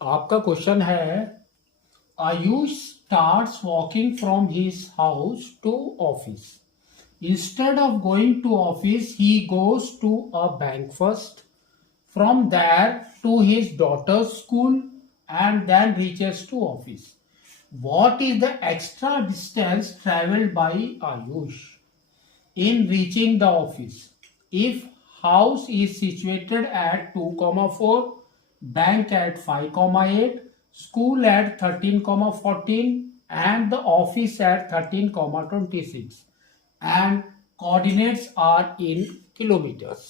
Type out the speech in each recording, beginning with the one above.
आपका क्वेश्चन है Ayush starts walking from his house to office. Instead of going to office, he goes to a bank first. From there to his daughter's school and then reaches to office. What is the extra distance traveled by Ayush in reaching the office? If house is situated at 2,4, bank at 5,8, school at 13,14 and the office at 13,26 and coordinates are in kilometers.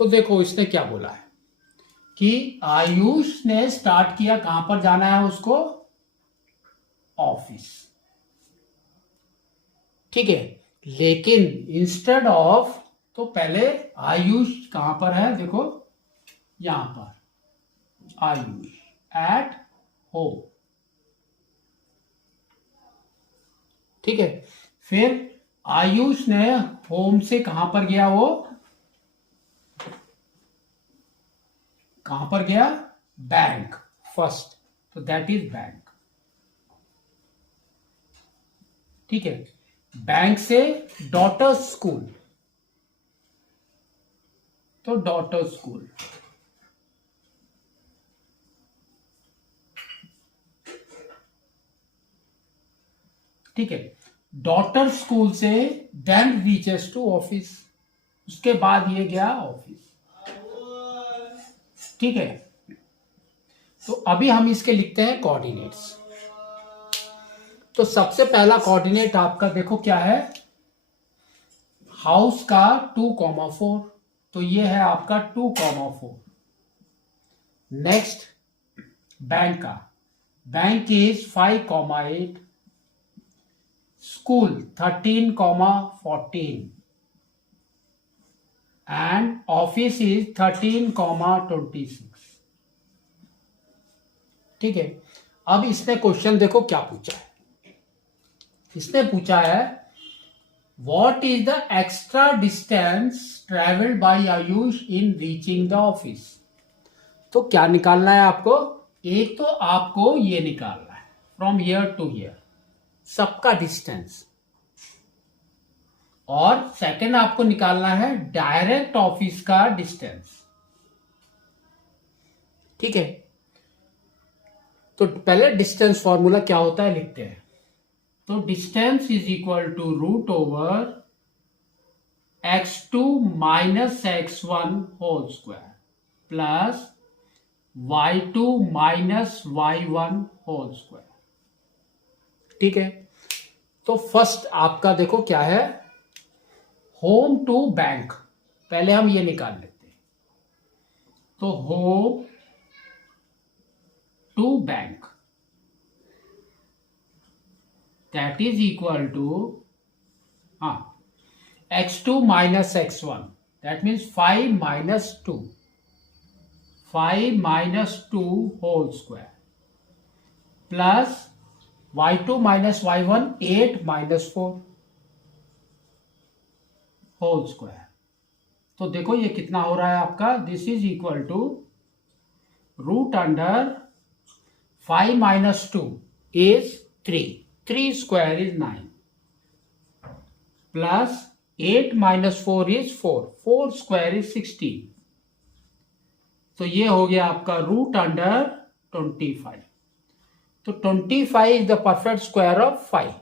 तो देखो इसने क्या बोला है कि आयुष ने start किया, कहां पर जाना है उसको? ऑफिस, ठीक है। लेकिन इंस्टेड ऑफ, तो पहले आयुष कहां पर है? देखो यहां पर आयुष एट होम, ठीक है। फिर आयुष ने होम से कहां पर गया? वो कहां पर गया? बैंक फर्स्ट, तो दैट इज बैंक, ठीक है। बैंक से डॉटर स्कूल, तो डॉटर स्कूल, ठीक है। डॉटर स्कूल से देन रीचेस टू ऑफिस, उसके बाद ये गया ऑफिस, ठीक है। तो अभी हम इसके लिखते हैं कोऑर्डिनेट्स। तो सबसे पहला कोऑर्डिनेट आपका देखो क्या है? हाउस का 2,4, तो ये है आपका 2,4। नेक्स्ट बैंक का, bank is 5,8, school 13,14 and office is 13,26, ठीक है। अब इसने क्वेश्चन देखो क्या पूछा है। इसने पूछा है what is the extra distance travelled by Ayush in reaching the office. तो क्या निकालना है आपको? एक तो आपको ये निकालना है फ्रॉम हियर टू हियर, सबका डिस्टेंस, और सेकंड आपको निकालना है डायरेक्ट ऑफिस का डिस्टेंस, ठीक है। तो पहले डिस्टेंस फॉर्मूला क्या होता है लिखते हैं। तो distance is equal to root over x2 minus x1 whole square plus y2 minus y1 whole square, ठीक है। तो फर्स्ट आपका देखो क्या है, होम टू बैंक, पहले हम ये निकाल लेते हैं। तो home to bank that is equal to x2 minus x1, that means 5 minus 2, 5 minus 2 whole square plus y2 minus y1 8 minus 4 whole square. तो देखो ये कितना हो रहा है आपका, this is equal to root under 5 minus 2 is 3 square is 9 plus 8 minus 4 is 4 square is 16। तो ये हो गया आपका रूट अंडर 25। तो 25 is the perfect square of 5,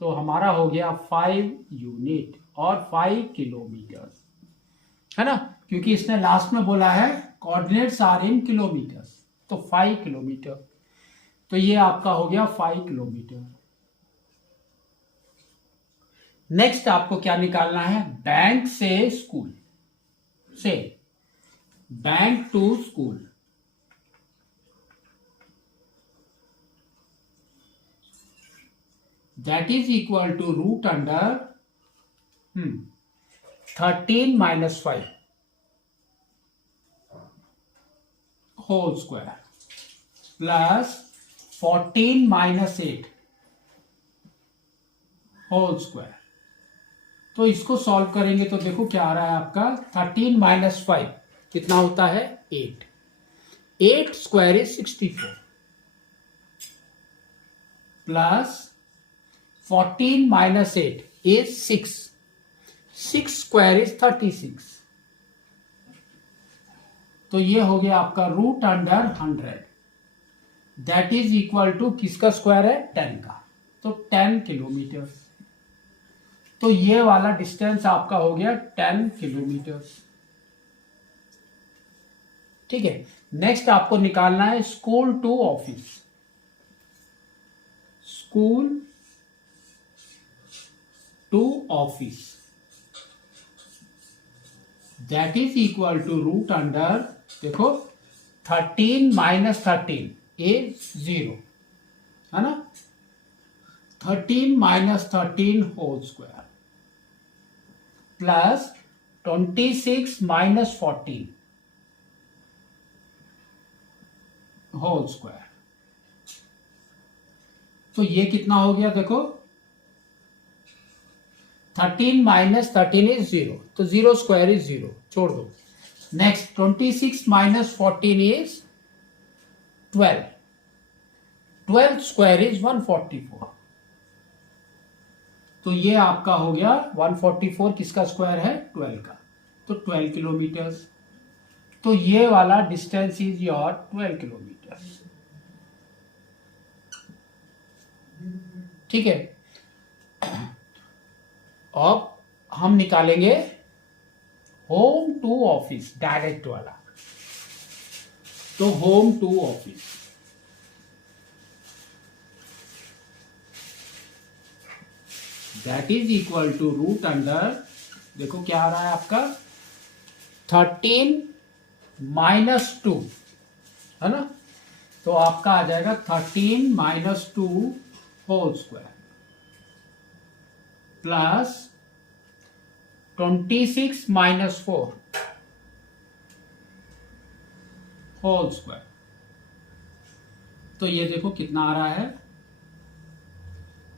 तो हमारा हो गया 5 यूनिट और 5 किलोमीटर, है ना, क्योंकि इसने लास्ट में बोला है कोऑर्डिनेट्स आर इन किलोमीटर्स, तो 5 किलोमीटर। तो ये आपका हो गया 5 किलोमीटर। नेक्स्ट आपको क्या निकालना है? बैंक से स्कूल, से bank to school, that is equal to root under 13 minus 5 whole square plus 14 minus 8 whole square. तो इसको सॉल्व करेंगे तो देखो क्या आ रहा है आपका, 13 माइनस 5 कितना होता है? 8 8 square is 64 plus 14 minus 8 is 6. 6 square is 36. तो ये हो गया आपका root under 100, that is equal to किसका स्क्वायर है? 10 का, तो 10 किलोमीटर। तो ये वाला डिस्टेंस आपका हो गया 10 किलोमीटर। ठीक है, नेक्स्ट आपको निकालना है school to office. School to office that is equal to root under, देखो 13 माइनस 13 इज 0, है ना? 13 minus 13 whole square plus 26 minus 14 whole square. तो ये कितना हो गया? देखो 13 माइनस 13 इज 0, तो 0 स्क्वायर इज 0, छोड़ दो। Next 26 minus 14 is 12, 12 square is 144। तो ये आपका हो गया 144 किसका स्क्वायर है? 12 का, तो 12 किलोमीटर। तो ये वाला डिस्टेंस इज योर 12 किलोमीटर। ठीक है, अब हम निकालेंगे होम टू ऑफिस, डायरेक्ट वाला। तो home to office that is equal to root under, देखो क्या आ रहा है आपका 13 माइनस 2, है ना? तो आपका आ जाएगा 13 minus 2 whole square plus 26 minus 4 whole square. तो ये देखो कितना आ रहा है,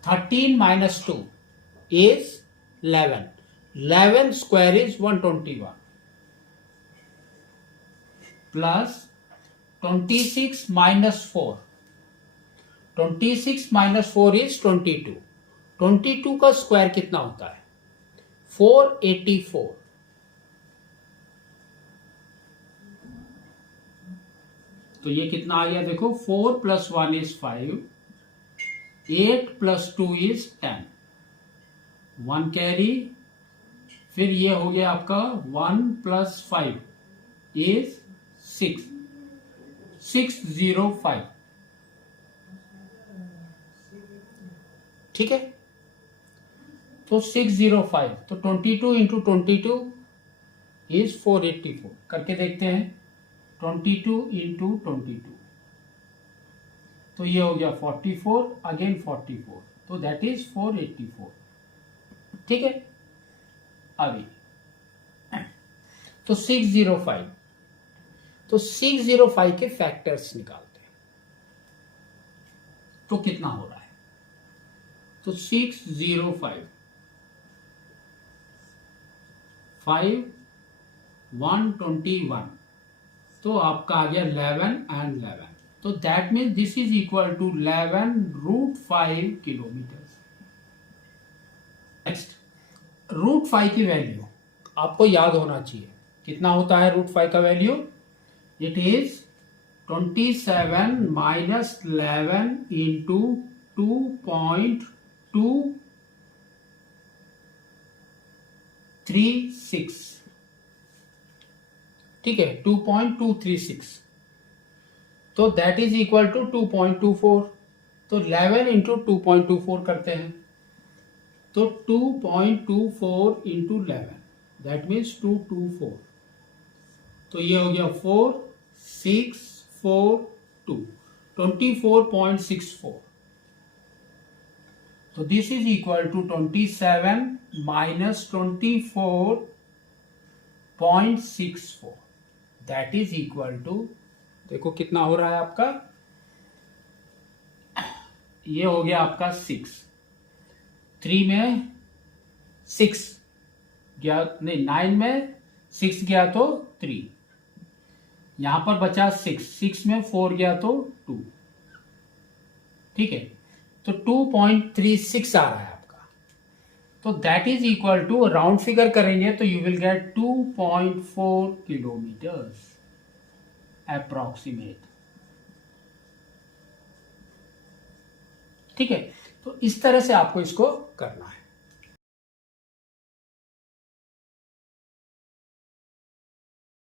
13 minus 2 is 11, 11 square is 121 plus 26 minus 4, 26 minus 4 is 22, 22 का स्क्वायर कितना होता है? 484। तो ये कितना आ गया? देखो 4 plus 1 is 5, 8 plus 2 is 10, 1 carry, फिर ये हो गया आपका 1 प्लस 5 इज 6, 605। ठीक है, तो 605, तो 22 इंटू 22 इज 484। करके देखते हैं, 22 इंटू 22, तो ये हो गया 44, अगेन 44, तो दैट इज 484। ठीक है, अभी तो 605, तो 605 के फैक्टर्स निकालते हैं, तो कितना हो रहा है? तो 605 5 121, तो आपका आ गया 11 एंड 11, तो that means this is equal to 11 root 5 kilometre. Next, root 5 की वैल्यू आपको याद होना चाहिए, कितना होता है रूट 5 का value? It is 27 minus 11 into 2.236। ठीक है, 2.236, तो दैट इज इक्वल टू 2.24। तो 11 इंटू 2.24 करते हैं, तो 2.24 इंटू 11 दैट मीन्स 224, तो ये हो गया 4642, 24.64। तो this is equal to 27 minus 24.64, that is equal to, देखो कितना हो रहा है आपका, ये हो गया आपका 6, 3 में 6 गया, नहीं 9 में 6 गया तो 3, यहां पर बचा 6 में 4 गया तो 2, ठीक है, तो 2.36 आ रहा है आपका। तो that is equal to, round figure करेंगे तो you will get 2.4 kilometres approximate, ठीक है। तो इस तरह से आपको इसको करना है।